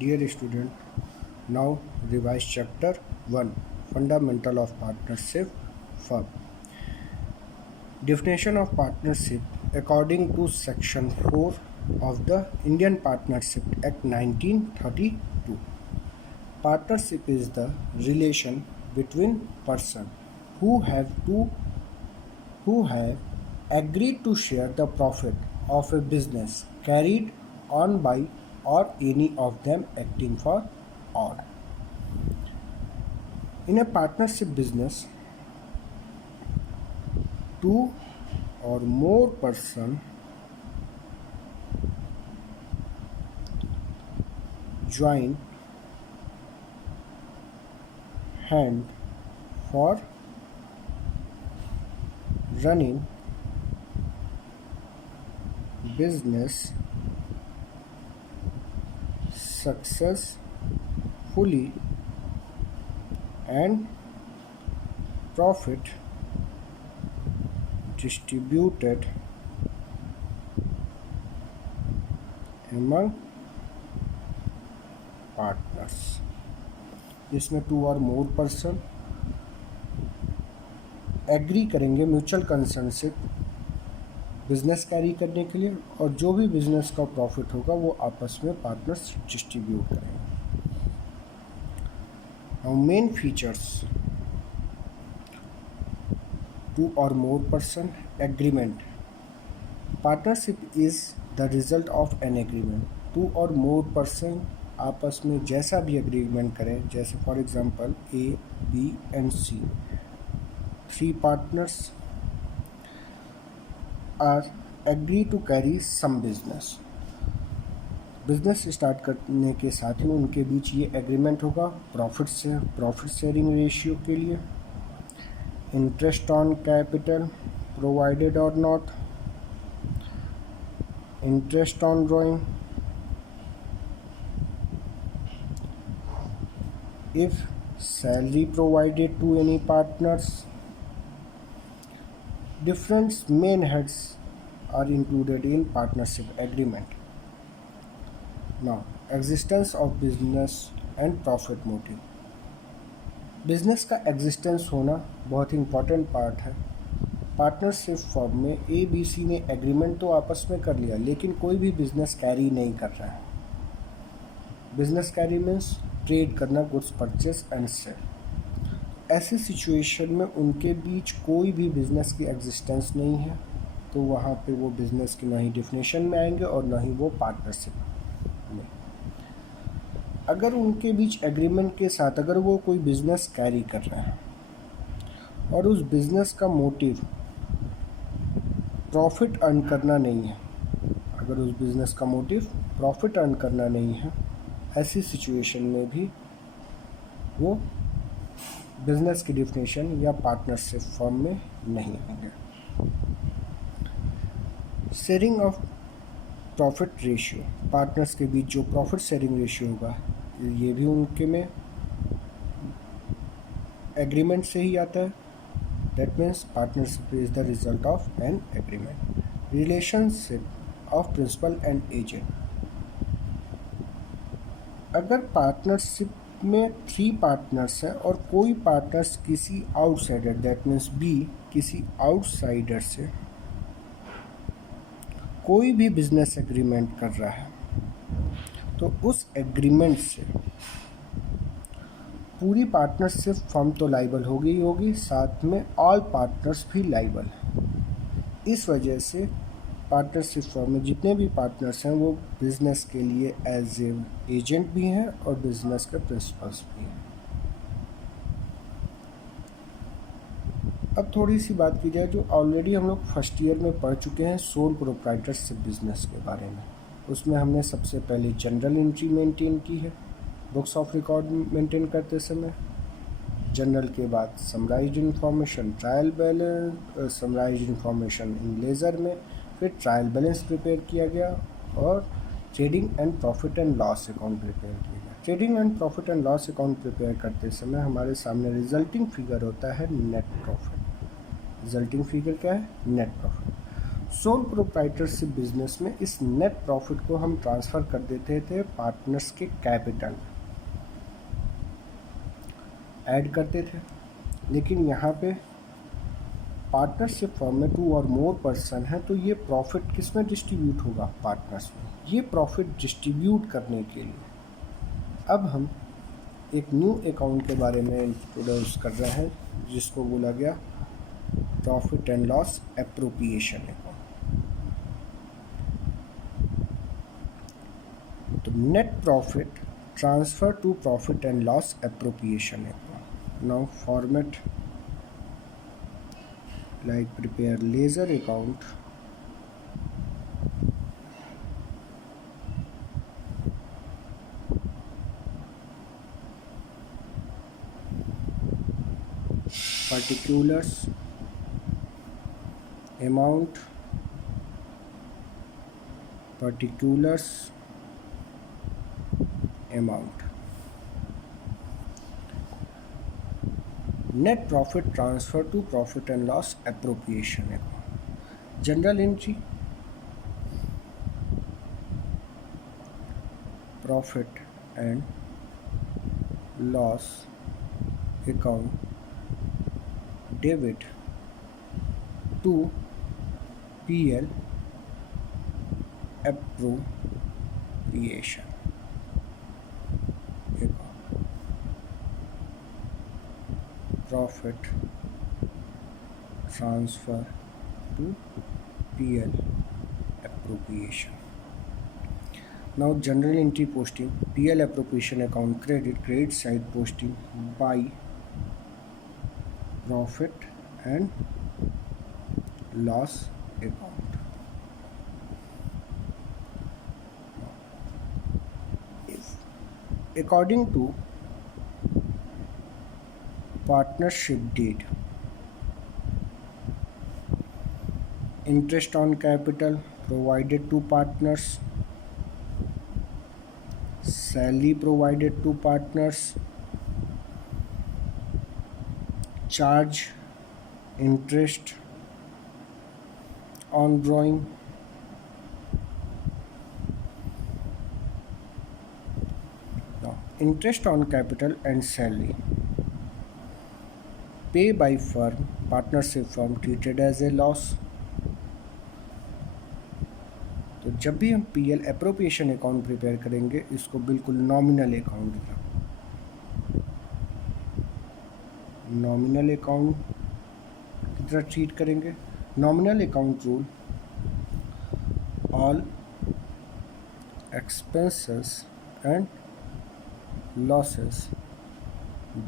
Dear student, now revise chapter 1 Fundamental of Partnership Firm. Definition of partnership according to section 4 of the Indian Partnership Act 1932. Partnership is the relation between persons who have agreed to share the profit of a business carried on by or any of them acting for all. In a partnership business, two or more persons join hand for running business successfully and profit distributed among partners, जिसमें to or more person agree करेंगे mutual concern से business carry करने के लिए, और जो भी business का प्रॉफिट होगा वो आपस में पार्टनर्स डिस्ट्रीब्यूट करेंगे. Now main features: two or more person agreement. Partnership is the result of an agreement. Two or more person आपस में जैसा भी एग्रीमेंट करें, जैसे for example A, B and C, three partners are agree to carry some business. Business start करने के साथ ही उनके बीच ये एग्रीमेंट होगा प्रॉफिट शेयरिंग रेशियो के लिए. इंटरेस्ट ऑन कैपिटल प्रोवाइडेड और not, interest on drawing, if salary provided to any partners. Different main heads are included in partnership agreement. Now, existence of business and profit motive. Business का existence होना बहुत important part है. Partnership form में A B C ने agreement तो आपस में कर लिया, लेकिन कोई भी बिजनेस कैरी नहीं कर रहा है. बिजनेस कैरी मीन्स ट्रेड करना, गुड्स परचेस एंड सेल. ऐसी सिचुएशन में उनके बीच कोई भी बिजनेस की एग्जिस्टेंस नहीं है, तो वहाँ पे वो बिजनेस की ना ही डेफिनेशन में आएंगे और ना ही वो पार्टनरशिप में. अगर उनके बीच एग्रीमेंट के साथ अगर वो कोई बिजनेस कैरी कर रहे हैं और उस बिजनेस का मोटिव प्रॉफिट अर्न करना नहीं है, अगर उस बिजनेस का मोटिव प्रॉफिट अर्न करना नहीं है, ऐसी सिचुएशन में भी वो बिजनेस की डिफिनेशन या पार्टनरशिप फॉर्म में नहीं आएंगे. Sharing of profit ratio. Partners के बीच जो प्रॉफिट शेयरिंग रेशियो होगा ये भी उनके में एग्रीमेंट से ही आता है. That means partnership is the result of an agreement. Relationship of principal and agent. अगर पार्टनरशिप में थ्री पार्टनर्स हैं और कोई पार्टनर्स किसी आउटसाइडर, दैट मीन्स बी, किसी आउटसाइडर से कोई भी बिजनेस एग्रीमेंट कर रहा है, तो उस एग्रीमेंट से पूरी पार्टनरशिप फर्म तो लाइबल होगी ही होगी, साथ में ऑल पार्टनर्स भी लाइबल हैं. इस वजह से पार्टनरशिप फर्म में जितने भी पार्टनर्स हैं वो बिजनेस के लिए एज ए एजेंट भी हैं और बिजनेस के प्रिंसिपल्स भी हैं. अब थोड़ी सी बात की जाए जो ऑलरेडी हम लोग फर्स्ट ईयर में पढ़ चुके हैं, सोल प्रोप्राइटरशिप बिजनेस के बारे में. उसमें हमने सबसे पहले जनरल एंट्री मेंटेन की है बुक्स ऑफ रिकॉर्ड मेंटेन करते समय. जनरल के बाद summarised information, trial balance, summarised information in laser में, फिर ट्रायल बैलेंस प्रिपेयर किया गया और trading and profit and loss account prepare किया गया. Trading and profit and loss account prepare करते समय हमारे सामने रिजल्टिंग फिगर होता है नेट प्रॉफिट. रिजल्टिंग फिगर क्या है? Net profit. Sole proprietorship business में इस नेट प्रॉफिट को हम ट्रांसफ़र कर देते थे पार्टनर्स के कैपिटल ऐड करते थे। लेकिन यहाँ पे पार्टनरशिप फर्म में 2 और मोर पर्सन है, तो ये प्रॉफिट किस में डिस्ट्रीब्यूट होगा? पार्टनर्स में। ये प्रॉफिट डिस्ट्रीब्यूट करने के लिए अब हम एक न्यू अकाउंट के बारे में इंट्रोड्यूस कर रहे हैं, जिसको बोला गया profit and loss appropriation account. तो net profit transfer to profit and loss appropriation account. Now format like prepare ledger account, particulars, amount, particulars, amount. Net profit transfer to profit and loss appropriation account. General entry, profit and loss account, debit to PL appropriation account. Profit transfer to PL appropriation. Now general entry posting, PL appropriation account credit side posting by profit and loss account. According to partnership deed, interest on capital provided to partners, salary provided to partners, charge interest on drawing, now interest on capital and salary pay by firm, partnership firm treated as a loss. तो जब भी हम PL appropriation account prepare करेंगे, इसको बिल्कुल nominal account की तरह treat करेंगे। Nominal account rule, all expenses and losses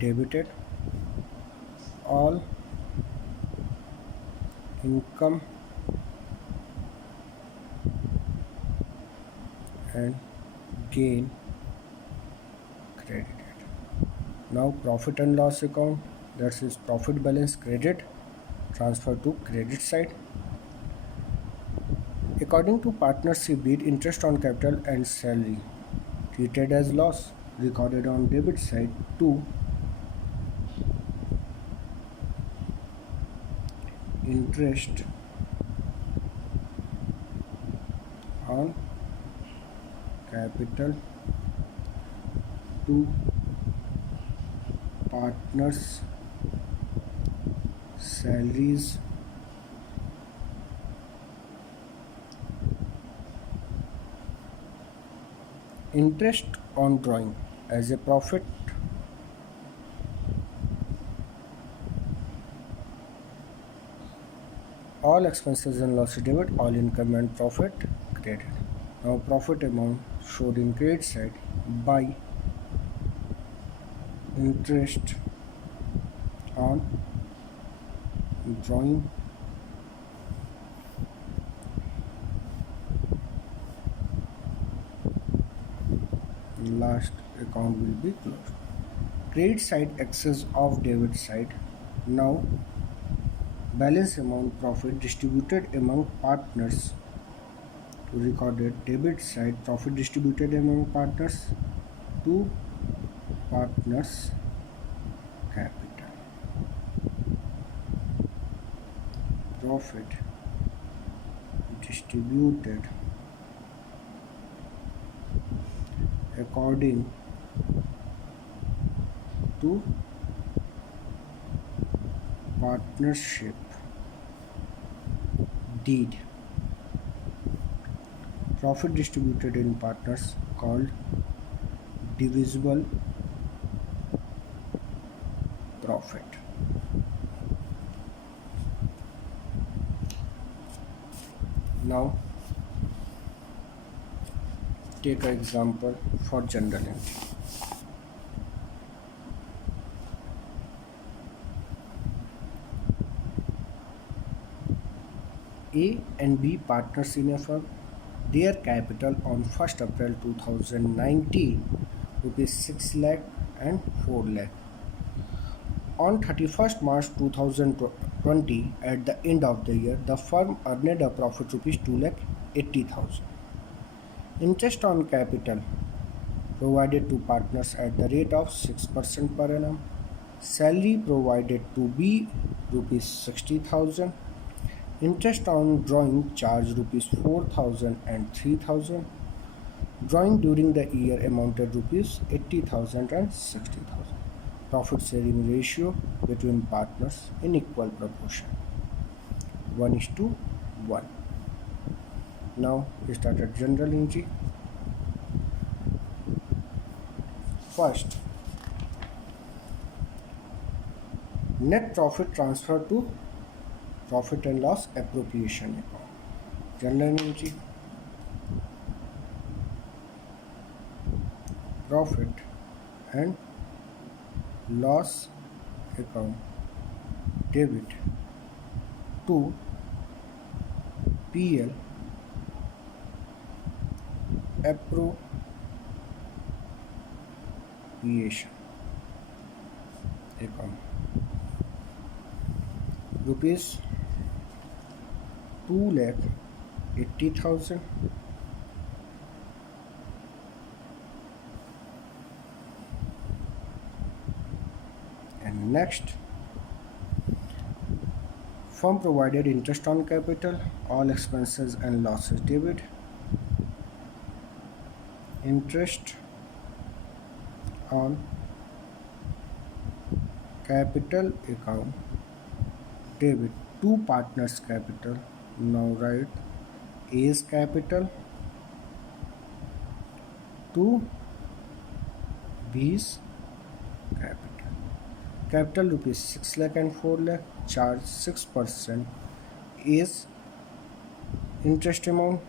debited, all income and gain credited. Now profit and loss account, that is profit balance credit, transfer to credit side. According to partnership deed, interest on capital and salary treated as loss, recorded on debit side to interest on capital to partners salaries interest on drawing as a profit, all expenses and losses debit, all income and profit credit. Now profit amount showed in credit side by interest on drawing, last account will be closed. Credit side excess of debit side. Now balance amount profit distributed among partners to recorded debit side profit distributed among partners to partners capital, profit distributed according to partnership deed. Profit distributed in partners called divisible profit. Now take an example for general entry. A and B partners in a firm. Their capital on 1st April 2019 rupees 6 lakh and 4 lakh. On 31st March 2020, at the end of the year, the firm earned a profit rupees 2 lakh 80,000. Interest on capital provided to partners at the rate of 6% per annum. Salary provided to B rupees 60,000. Interest on drawing charge rupees 4,000 and 3,000. Drawing during the year amounted rupees 80,000 and 60,000. Profit sharing ratio between partners in equal proportion, 1:1. Now we start at general entry. First, net profit transfer to profit and loss appropriation account. General entry. Profit and loss account debit to PL appropriation account rupees 2,80,000 and next, firm provided interest on capital, all expenses and losses debit. Interest on capital account debit to partners capital. Now write A's capital to B's capital. Capital rupees 6 lakh and 4 lakh, charge 6%. A's interest amount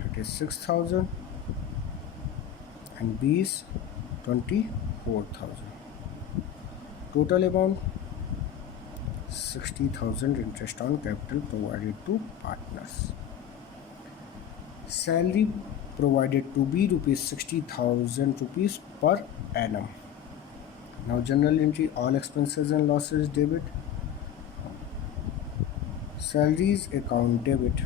36,000 and B's 24,000. Total amount 60,000 interest on capital provided to partners. Salary provided to B rupees 60,000 rupees per annum. Now general entry, all expenses and losses debit. Salaries account debit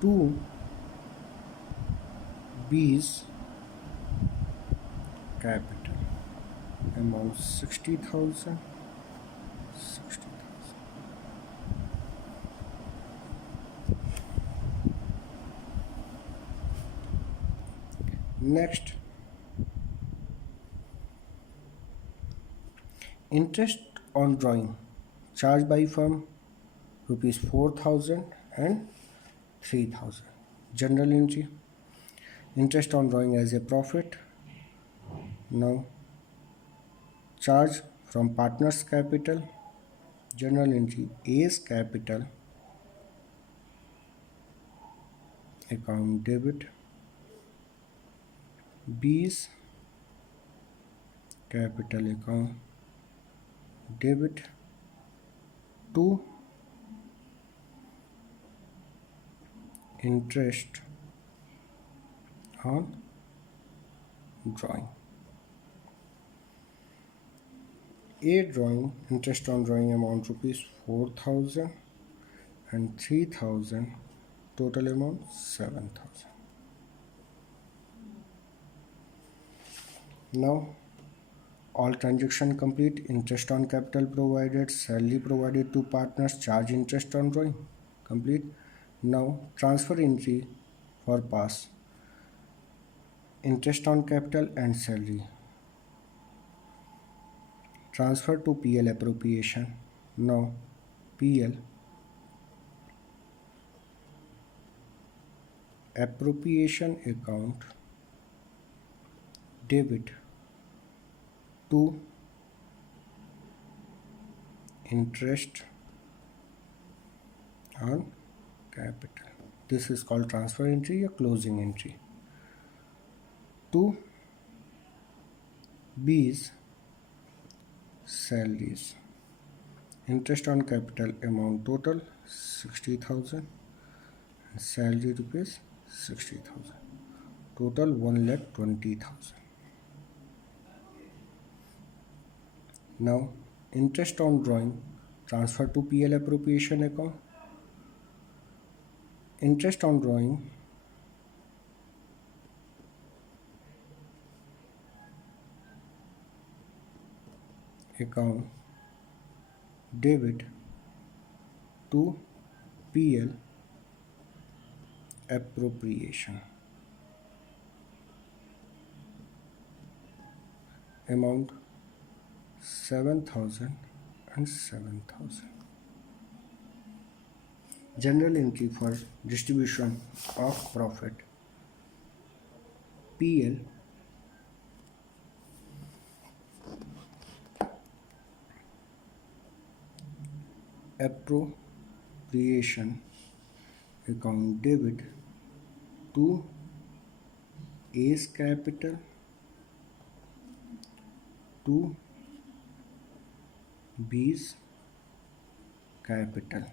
to B's capital amount 60,000. Next, interest on drawing charged by firm rupees 4,000 and 3,000. General entry, interest on drawing as a profit. Now charge from partners capital. General entry, A's capital account debit, B's capital account debit to interest on drawing. A drawing, interest on drawing amount rupees 4,000 and 3,000, total amount 7,000. Now all transaction complete, interest on capital provided, salary provided to partners, charge interest on drawing, complete. Now transfer entry for pass, interest on capital and salary, transfer to PL appropriation. Now PL appropriation account debit to interest on capital. This is called transfer entry or closing entry. To B's salaries, interest on capital amount total 60,000 and salary rupees 60,000, total 1,20,000. Now interest on drawing transfer to PL appropriation account, interest on drawing account debit to PL appropriation, amount 7,000 and 7,000. General entry for distribution of profit. PL appropriation account debit to A's capital to B's capital.